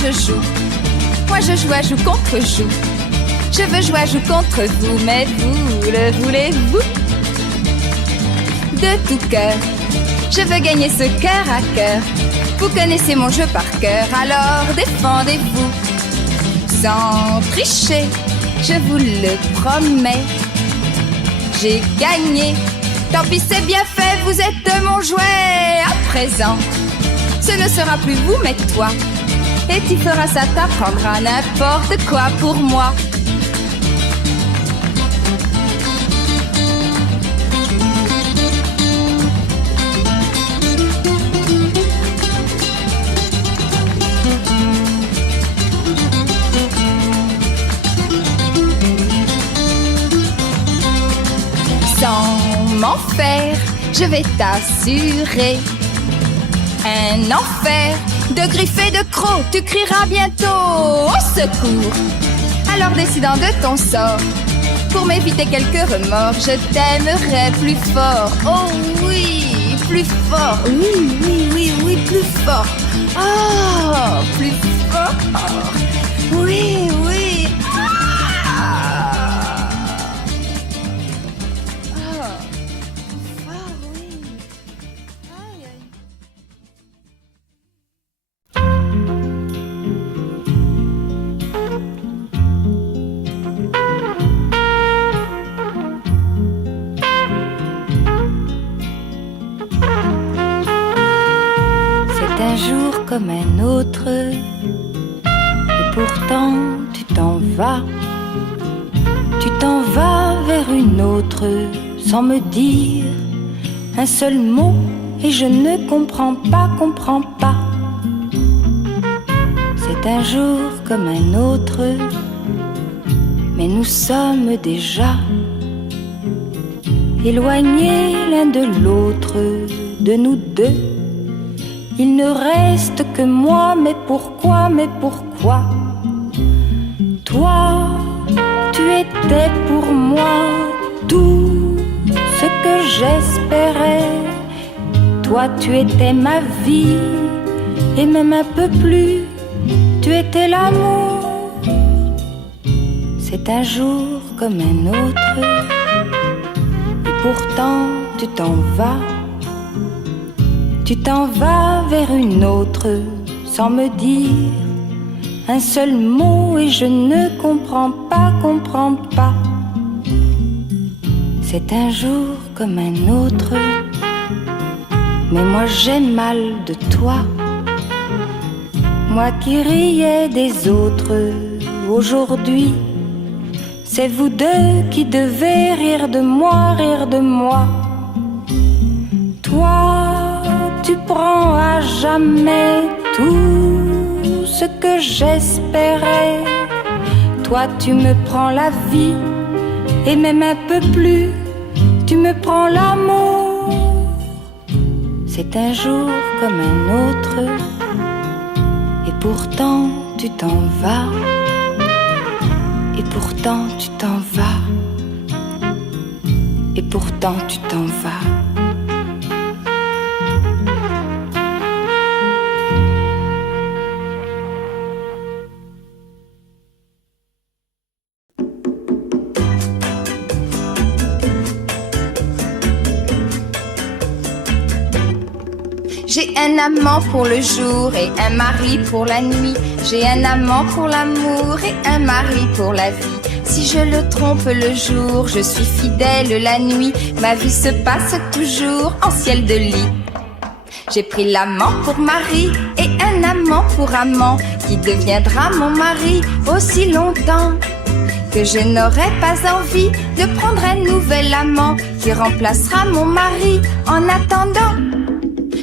je joue. Moi je joue à joue contre joue. Je veux jouer à joue contre vous, mais vous le voulez-vous? De tout cœur, je veux gagner ce cœur à cœur. Vous connaissez mon jeu par cœur, alors défendez-vous. Sans tricher, je vous le promets. J'ai gagné, tant pis c'est bien fait, vous êtes mon jouet. À présent, ce ne sera plus vous mais toi. Et tu feras ça, t'apprendras n'importe quoi pour moi. Sans m'en faire, je vais t'assurer un enfer de griffes et de crocs. Tu crieras bientôt au secours. Alors décidant de ton sort, pour m'éviter quelques remords, je t'aimerai plus fort. Oh oui, plus fort. Oui, oui, oui, oui, plus fort. Oh, plus fort. Oui, oui. Comme un autre, et pourtant tu t'en vas. Tu t'en vas vers une autre, sans me dire un seul mot, et je ne comprends pas. C'est un jour comme un autre, mais nous sommes déjà éloignés l'un de l'autre, de nous deux. Il ne reste que moi, mais pourquoi? Toi, tu étais pour moi tout ce que j'espérais. Toi, tu étais ma vie, et même un peu plus, tu étais l'amour. C'est un jour comme un autre, et pourtant tu t'en vas. Tu t'en vas vers une autre, sans me dire un seul mot, et je ne comprends pas. C'est un jour comme un autre, mais moi j'ai mal de toi. Moi qui riais des autres, aujourd'hui, c'est vous deux qui devez rire de moi. Toi, tu prends à jamais tout ce que j'espérais. Toi, tu me prends la vie, et même un peu plus, tu me prends l'amour. C'est un jour comme un autre, et pourtant tu t'en vas. Et pourtant tu t'en vas. Et pourtant tu t'en vas. J'ai un amant pour le jour et un mari pour la nuit. J'ai un amant pour l'amour et un mari pour la vie. Si je le trompe le jour, je suis fidèle la nuit. Ma vie se passe toujours en ciel de lit. J'ai pris l'amant pour mari et un amant pour amant, qui deviendra mon mari aussi longtemps que je n'aurai pas envie de prendre un nouvel amant qui remplacera mon mari en attendant.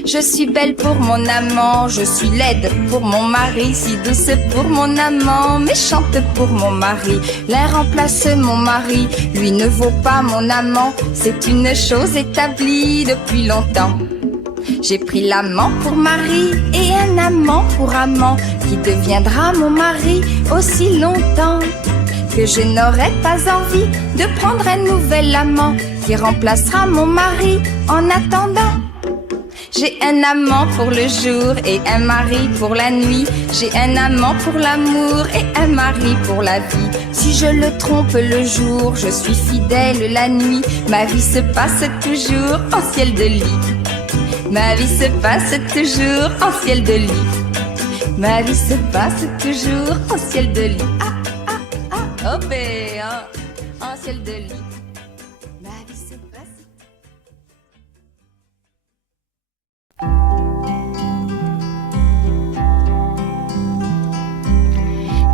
Je suis belle pour mon amant, je suis laide pour mon mari, si douce pour mon amant, méchante pour mon mari. L'un remplace mon mari, lui ne vaut pas mon amant, c'est une chose établie depuis longtemps. J'ai pris l'amant pour mari et un amant pour amant, qui deviendra mon mari aussi longtemps que je n'aurai pas envie de prendre un nouvel amant qui remplacera mon mari en attendant. J'ai un amant pour le jour et un mari pour la nuit. J'ai un amant pour l'amour et un mari pour la vie. Si je le trompe le jour, je suis fidèle la nuit. Ma vie se passe toujours en ciel de lit. Ma vie se passe toujours en ciel de lit. Ma vie se passe toujours en ciel de lit. Oh bé, en ciel de lit. Ma vie se passe.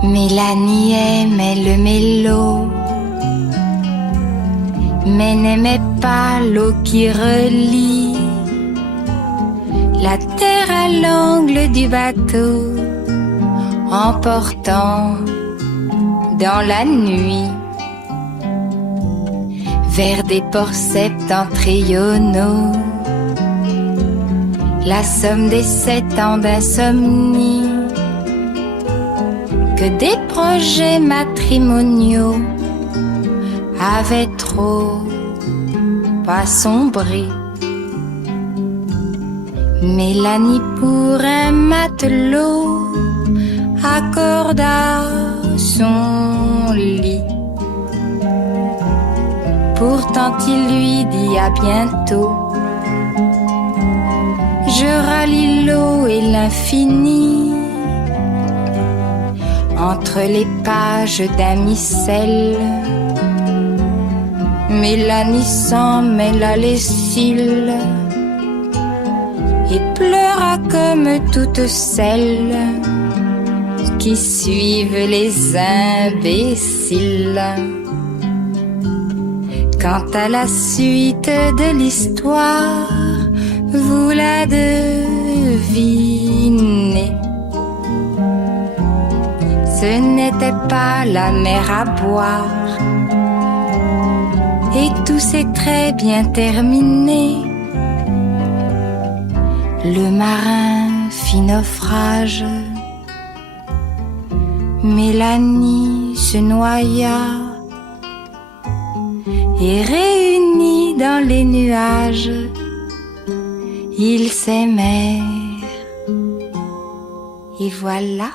Mélanie aimait le mélo, mais n'aimait pas l'eau qui relie la terre à l'angle du bateau, emportant dans la nuit vers des ports septentrionaux la somme des 7 ans d'insomnie que des projets matrimoniaux avaient trop assombri. Mélanie pour un matelot accorda son lit. Pourtant il lui dit à bientôt. Je rallie l'eau et l'infini entre les pages d'un missel. Mélanie s'en mêla les cils et pleura comme toutes celles qui suivent les imbéciles. Quant à la suite de l'histoire, vous la devinez. Ce n'était pas la mer à boire et tout s'est très bien terminé. Le marin fit naufrage, Mélanie se noya et réunis dans les nuages, ils s'aimèrent et voilà.